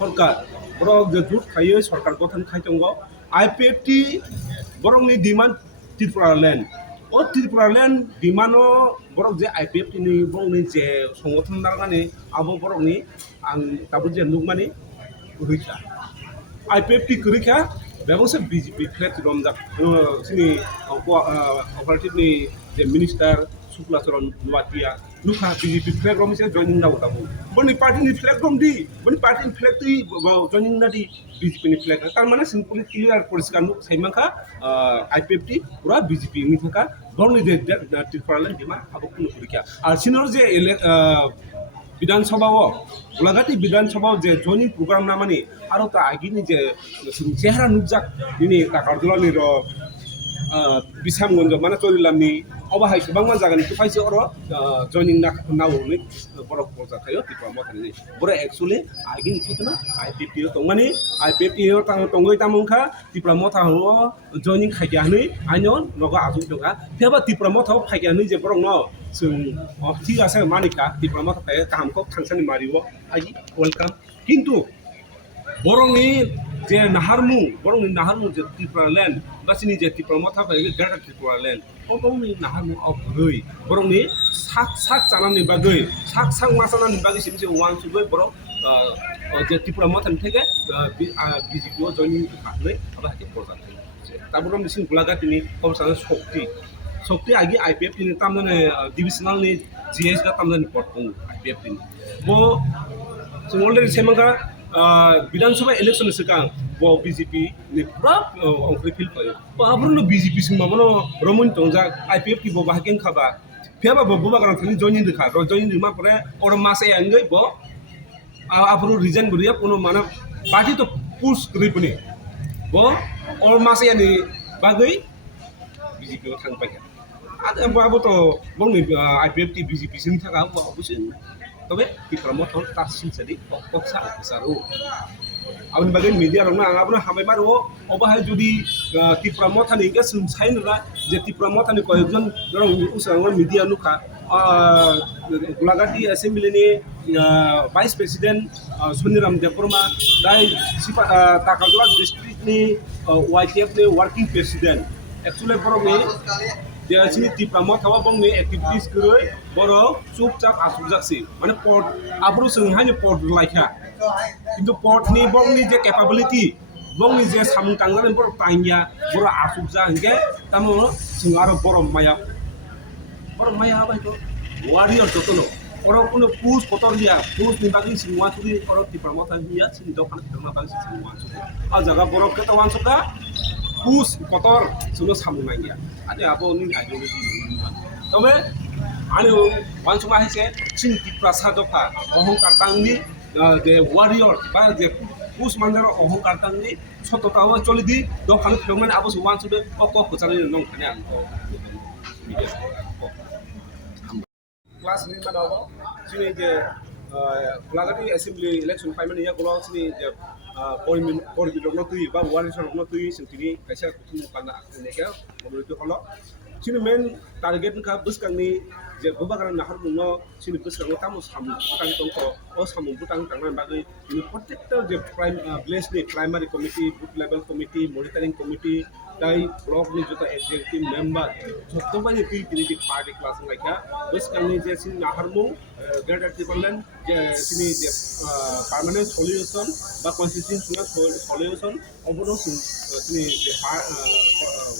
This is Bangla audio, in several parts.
सरकार borok je jut khaiye sarkar gothan khaitongo IPFT borok ni demand Tipra land o Tipra land dimano borok je IPFT ni borok ni je songothon nargani abo borok ni ang tabu je nugmani ruikha IPFT kurikha ব্যবসা বিজেপি ফ্ল্যাট রমজাক সিনি অপারেটিভ ni যে মিনিস্টার শুক্লাচরণ লুয়াটিয়া লুখা বিজেপি ফ্ল্যাগ রমছে জয়নিং নাও তাবো বনি পার্টি ni ফ্ল্যাগ রম দি বনি পার্টি ni ফ্ল্যাগ তুই জয়নিং না দি বিজেপি ni ফ্ল্যাগ তার মানে সিম্পলি ক্লিয়ার পরিষ্কার নুক সাইমাখা IPFT পুরা বিজেপি নি থাকা বনি যে টিরপালেন দিমা আবো কোনো পরীক্ষা আর সিনর যে বিধানসভাও গোলাঘাটি বিধানসভাও যে জয়নিং প্রোগ্রাম নামানি আরো তা আগিনি যে চেহারা নুকজাক দিনি কাকারদুলানি র বিসামগঞ্জ মানে চলিলামনি অবাহাই গোबां জায়গানি ফাইছে অর জয়নিং নাওনি বরক পজা থাयो টিপ্রা মথানি বরে एक्चुअली আগিনি थितना IPFT তংমানি IPFT তংগৈ তামংখা টিপ্রা মথা হ জয়নিং খাইয়ানি আইনো নগা আজু দगा फेबा টিপ্রা মথা ফাইয়ানি যে বরক ন जों ঠিক আছে মানিকা টিপ্রা মথা তাই কামকো থাংসানি মারিও আই ওয়েলকাম কিন্তু বরংনি যে নাহারমু বরংনি নাহারমু যে ত্রিপুরা ল্যান্ড বাসিনি যে ত্রিপুরা মথা ফাই গ্রেটার ত্রিপুরা ল্যান্ড বরংনি নাহারমু অগৈ বরংনি সাক সাক জানানি বাগৈ সাক সাক মাসানানি বাগৈ সিমছে ওয়ান সুগৈ বরং যে ত্রিপুরা মথানি থেকে বিজেপি ও জয়নিং খাখनै আবাকে পজাত তারপর মিসিং গোলাঘাটিনি অবস্থান শক্তি আগে IPFT ni tamne divisional ni GS ga tamne portong IPFT ni bo जों अलरेडी सेमंगा विधानसभा इलेक्शन सिगां bo BJP ni pura ongkri fil payo abruno BJP singmabano romun tongja IPFT bo bahagen khaba pheba bo buba garan thani joining dekha joining ma pore or mase angai bo abru reason buriya kono mana party to push kri puni bo or mase ani bagai BJP thang paja ada abo to bongni IPFT BJP sing thaka bo obusin তবে টিপ্রা মথা তার সিনসাদি kokchap সারো আপনি বাগে মিডিয়া রং না আপনি হামাই মারো অবাহাই যদি টিপ্রা মথানি কে সাইনরা যে টিপ্রা মথানি কয়েকজন রং উসাং মিডিয়া নুখা গোলাঘাটি অ্যাসেম্বলিনি ভাইস প্রেসিডেন্ট সুনিরাম দেববর্মা দাই তাকাজলা ডিস্ট্রিক্টনি YTF ni working president actually बरंनि देयासिनि टिप्रा मथावा बंनि एक्टिविटीज गरै बर चुपचाप आसुजासि माने पट आब्रु जोंहानि पट लाइखा किन्तु पटनि बंनि जे कैपेबिलिटी बंनि जे सामुं तांगानि बर तांगिया बर आसुजा हंगे तामो जों आरो बर माया बायतो वारियर जतनो और कोनो पुस पतर लिया पुस नि बागि सिंवा सुरि और टिप्रा मथा लिया सिन दखान खना बागि सिंवा सुरि आ जागा बर केता वानसका पुस पतर सुनो सामु नागिया आदि आबो नि आइडियोलॉजी तबे आनो वानसमा हेसे सिन टिप्रा सादफा अहंकार तांनि जे वारियर बा जे पुस मानदार अहंकार तांनि सततावा चलिदि दखान खलमान आबो वानसुदे अक खचानि नं खाने आं क्लास नि मानाव सिनि जे गोलाघाटी एसेम्बली इलेक्शन फाइमानि या गोलाव सिनि जे परिबिदरनो तुइ बा वारिसरनो तुइ सिंथिनि कायसा कुथिनि पाना नेका मबेलि हलो सिनि मेन टारगेट का बुसकांनि जे गोबागान नाहार मुंनो सिनि बुसकांनो तामो सामु तांग तंको ओ सामु बुतां तांना बागै नि प्रत्येकटा जे विलेजनि primary committee booth level committee monitoring committee दाइ ब्लक नि जता एक्जेक्टिव मेंबर जतबानि पिपिनि पार्टी क्लास लाइका बुसकांनि जे सिनि नाहारमु ग्रेटार टिप्रालेन्ड जे सिनि जे पार्मानेंट सल्यूशन बा कन्स्टिट्यूशनल सल्यूशन अबनो सिनि जे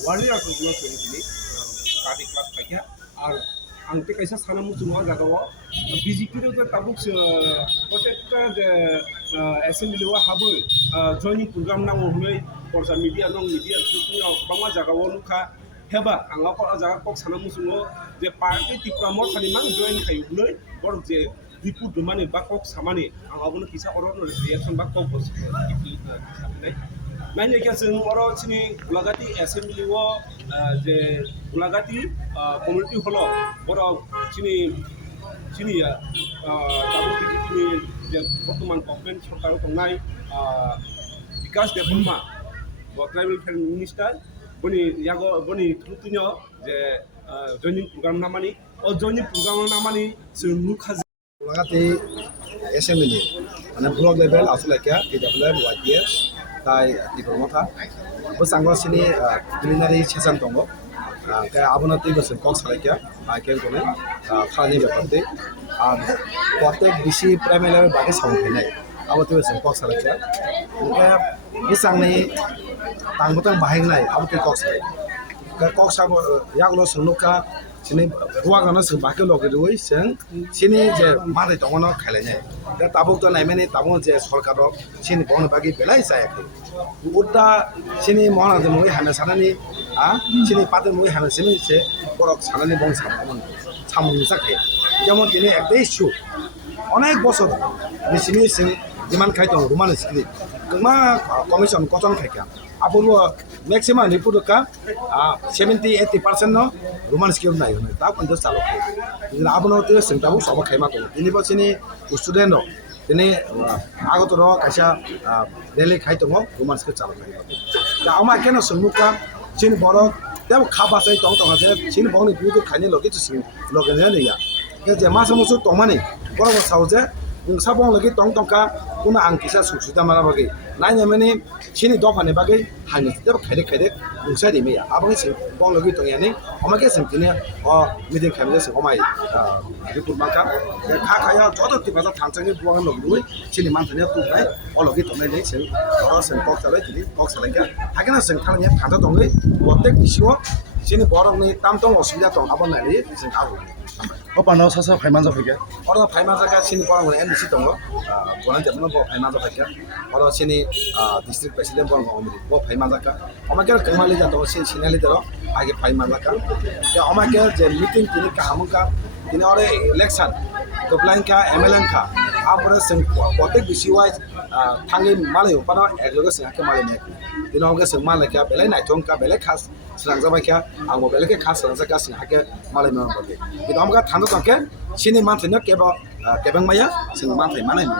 वारियर को सिनि पार्टी क्लास लाइका आर आंते कैसा साना मुसुमा जागाव बीजेपी रो ताबुक प्रत्येकटा जे एसेम्बली वा हाबो जयनिं प्रोग्राम नाव हुनै परजा मीडिया नं मीडिया सुनि बांगा जागाव नुखा हेबा आंगा को जागा कक साना मुसुङो जे पार्टी टिप्रा मथानि मान जयन खायुनै बर जे दिपु दुमानि बा कक सामानि आंगाबोनो किसा अरनो रिएक्शन बा कक सामनै नायने के जों अर सिनि गोलाघाटी एसेम्बली व जे गोलाघाटी कमिउनिटी हल बर सिनिया दाबो बिजेपि जे बर्तमान गभर्नमेन्ट सरकार दंनाय विकास देबबर्मा ट्राइबल वेलफेयर मिनिस्टार बनि थुतिनो जे जयनिं प्रोग्राम नामानि ओ जयनिं प्रोग्राम नामानि जों नुखा गोलाघाटी एसेम्बली মানে ব্লক লেভেল আসলাইকা TWF YTF তাই Tipra Motha বসাঙ্গ সিনি প্রিলিমিনারি সেশন দङ আবনা 3 বছর কক সালাইকা আইকেন কোনে খানি ব্যাপারতে আর প্রত্যেক ডিসি প্রাইমারি লেভেল বাকি সাউন্ড ফেনাই আবো 3 বছর কক সালাইকা ওকে বসাংনি তাংবতং বাহাইনাই আবো কক সালাই কক সাব ইয়াগলো সনুকা sini buah kana sing bakke loge doi sing sini je mare dongono khailai da tabuk to naimani tabuk je sarkar sini bon bagi belai sai akhe utta sini mohana je moi hana sanani sini pater moi hana sini se borok sanani bong samon samung sakhe jemon dine ekta issue onek bochor sini sing diman khai dong roman script kma commission koton khaika apurbo maximum report ka 70-80% no roman skill nai hone ta kon just chalo ni abono te singta bu soba khaima to ini bo sini student no tini agot ro kaisa rele khai to mo roman skill chalo khai ta ama keno sungmuka sini borok tebo khaba sai tong tong ase sini bongni biu khaini logi to sini logi ne ya ke je masa musu tongmani borok sauje sabong lagi tong tongka kuna ang kisa susuta mara bagi nanya meni sini Dophani bagi hanya tiap kade kade usai di meja abang sih bong lagi tong yani omake sentini meeting kami sih omai report maka kaya jodoh tiba tiba tangcangnya buangan lagi dulu sini mantannya tuh naik lagi tong naik sih orang sih kok salah jadi kok salah kan akhirnya sih kalanya kata tong naik buat isu sini borong nih tam tong osnya tong abang naik sih tahu Paano sa Paimanza Fika? Orang Paimanza ka sini orang mulai NDC tongo, orang jadi mana Paimanza Fika, orang sini district president orang ngomong Paimanza ka, orang kira kemana lihat tongo sini sini lihat tongo, agi Paimanza ka, ya orang kira jadi meeting ini ka hamung ka, ini orang election, kebetulan ka MLN ka, apa seng politik bisiwai tanggi malah yo, pada juga seng akhir malah nek, ini orang seng malah ka, belai naik tong ka, belai khas. Serang zaman kia, anggo belakang khas serang zaman sih hake malah memang bagi. Itu amga tanda tangke, sini mantannya kebang maya, sing mantan mana ini.